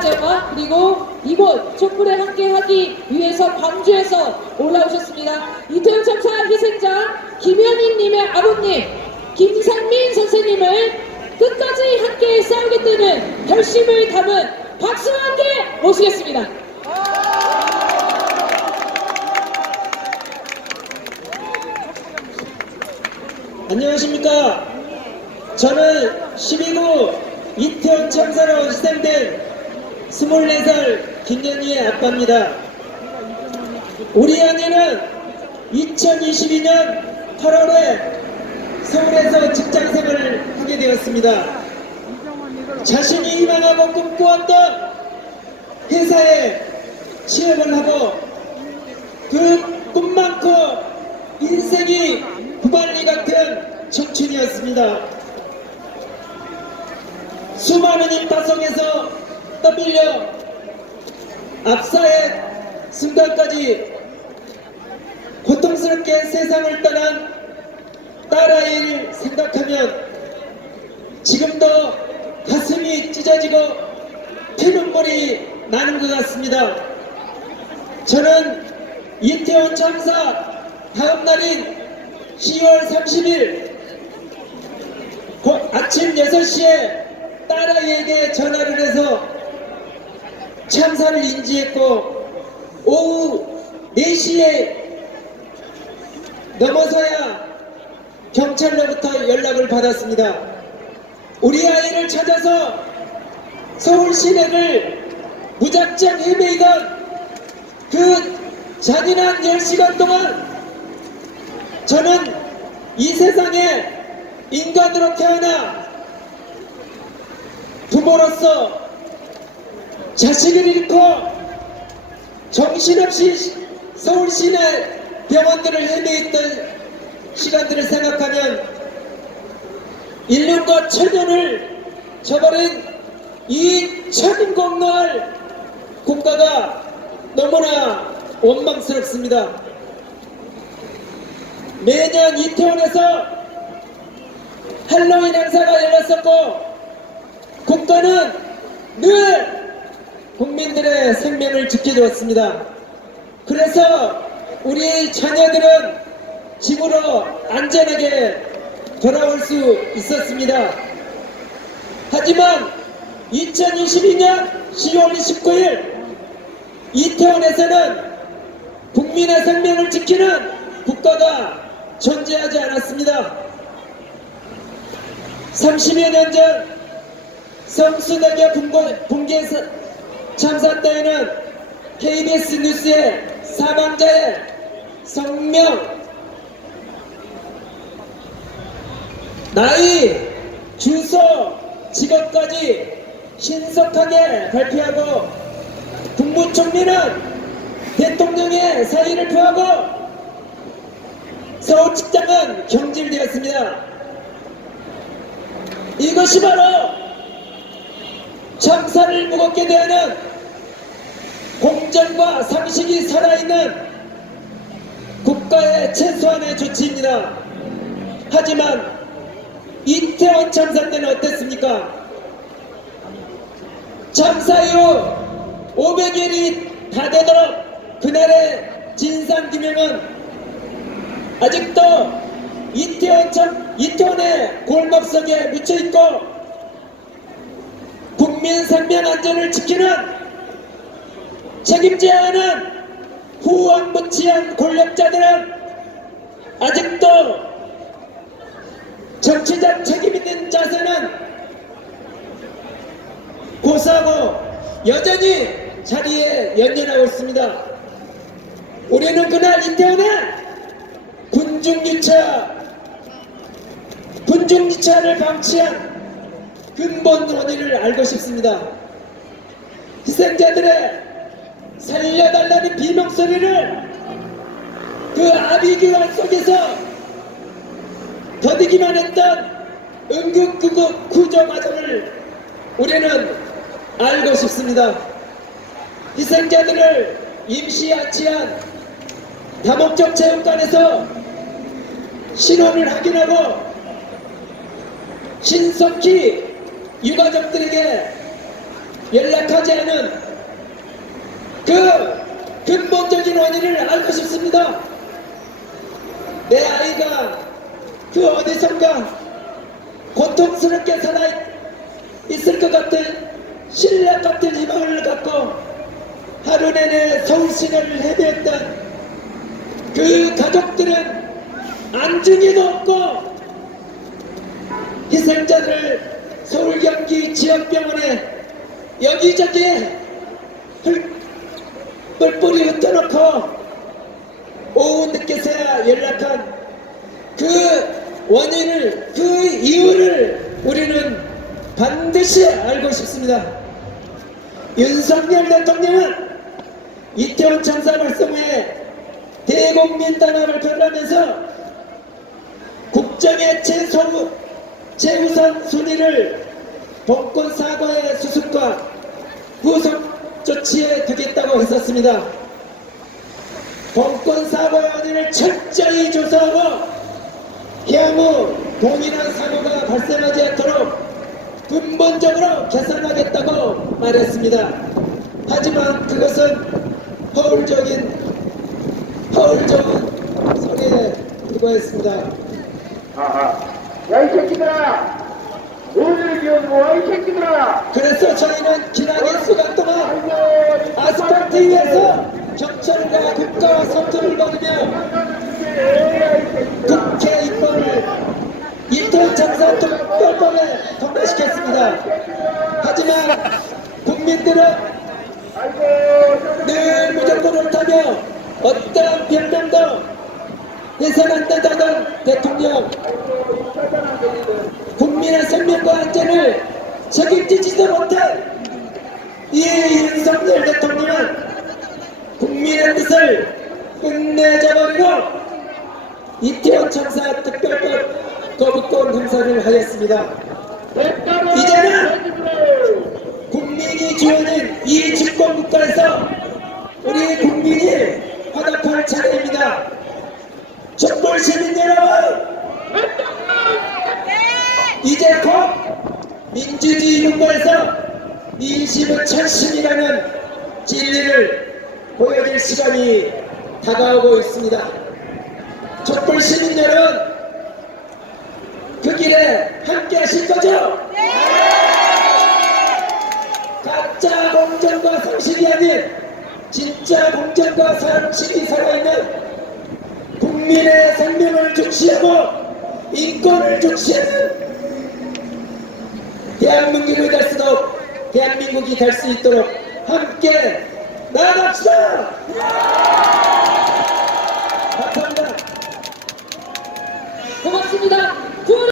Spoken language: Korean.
행사장과 그리고 이곳 촛불에 함께하기 위해서 광주에서 올라오셨습니다. 이태원 참사 희생자 김현익님의 아버님 김상민 선생님을 끝까지 함께 싸우겠다는 결심을 담은 박수와 함께 모시겠습니다. 안녕하십니까. 저는 12구 이태원 참사로 희생된 24살 김연희의 아빠입니다. 우리 아내는 2022년 8월에 서울에서 직장 생활을 하게 되었습니다. 자신이 희망하고 꿈꾸었던 회사에 취업을 하고 그 꿈만큼 인생이 후발리 같은 청춘이었습니다. 수많은 인파 속에서 떠밀려 압사의 순간까지 고통스럽게 세상을 떠난 딸아이를 생각하면 지금도 가슴이 찢어지고 피눈물이 나는 것 같습니다. 저는 이태원 참사 다음 날인 10월 30일 아침 6시에 딸아이에게 전화를 해서 참사를 인지했고 오후 4시에 넘어서야 경찰로부터 연락을 받았습니다. 우리 아이를 찾아서 서울 시내를 무작정 헤매이던 그 잔인한 10시간 동안 저는 이 세상에 인간으로 태어나 부모로서 자식을 잃고 정신없이 서울 시내 병원들을 헤매있던 시간들을 생각하면 1년과 천년을 저버린 이 천인공노할 국가가 너무나 원망스럽습니다. 매년 이태원에서 할로윈 행사가 열렸었고 국가는 늘 국민들의 생명을 지켜주었습니다. 그래서 우리 자녀들은 집으로 안전하게 돌아올 수 있었습니다. 하지만 2022년 10월 29일 이태원에서는 국민의 생명을 지키는 국가가 존재하지 않았습니다. 30여 년 전 성수대교 붕괴, 붕괴 사- 참사 때에는 KBS 뉴스에 사망자의 성명, 나이, 주소, 직업까지 신속하게 발표하고 국무총리는 대통령의 사의를 표하고 서울 직장은 경질되었습니다. 이것이 바로 참사를 무겁게 대하는 공정과 상식이 살아있는 국가의 최소한의 조치입니다. 하지만 이태원 참사 때는 어땠습니까? 참사 이후 500일이 다 되도록 그날의 진상규명은 아직도 이태원 참, 이태원의 골목석에 묻혀있고 국민 생명 안전을 지키는 책임져야 하는 후원무치한 권력자들은 아직도 정치적 책임 있는 자세는 고수하고 여전히 자리에 연연하고 있습니다. 우리는 그날 이태원에 군중유차, 군중유차를 방치한 근본 원인을 알고 싶습니다. 희생자들의 살려달라는 비명소리를 그 아비규환 속에서 더디기만 했던 응급구급 구조 과정을 우리는 알고 싶습니다. 희생자들을 임시 안치한 다목적 체육관에서 신원을 확인하고 신속히 유가족들에게 연락하지 않은 그 근본적인 원인을 알고 싶습니다. 내 아이가 그 어디선가 고통스럽게 살아 있을 것 같은 신랑 같은 희망을 갖고 하루 내내 시내를 헤매었던 그 가족들은 안중에도 없고 희생자들을 서울 경기 지역병원에 여기저기 뿔뿔이 흩어놓고 오후 늦게서야 연락한 그 원인을 그 이유를 우리는 반드시 알고 싶습니다. 윤석열 대통령은 이태원 참사 발생 후에 대국민 단합을 표현하면서 국정의 최소, 최우선 순위를 복권 사고의 수습과 후속 조치에 두겠다고 했었습니다. 복권 사고의 원인을 철저히 조사하고 향후 동일한 사고가 발생하지 않도록 근본적으로 개선하겠다고 말했습니다. 하지만 그것은 허울적인 허울적인 소리에 불과했습니다. 아하. 야, 이 새끼들아! 오늘 기억 모아, 이 새끼들아! 그래서 저희는 지난 일 수간 동안 아스팔트 위에서 경찰과 국가와 선투를 벌이며 국회 입법을 이태원 참사 특별법에 통과시켰습니다. 하지만 국민들은 늘 무조건을 타며 어떠한 변명도 된다던 대통령 국민의 생명과 안전을 책임지지도 못한 이 윤석열 대통령은 국민의 뜻을 끝내줘버리고 이태원 참사 특별법 거부권 행사를 하였습니다. 이제는 국민이 주어진 이 집권 국가에서 우리 국민이 화답할 차례입니다. 촛불 시민 여러분, 이제 곧 민주주의 국가에서 민심은 천심이라는 진리를 보여줄 시간이 다가오고 있습니다. 촛불 시민 여러분, 그 길에 함께 하실 거죠? 가짜 공정과 상식이 아닌 진짜 공정과 상식이 살아있는 국민의 생명을 중시하고 인권을 중시하는 대한민국이 될 수도 대한민국이 될 수 있도록 함께 나갑시다. 감사합니다. 고맙습니다.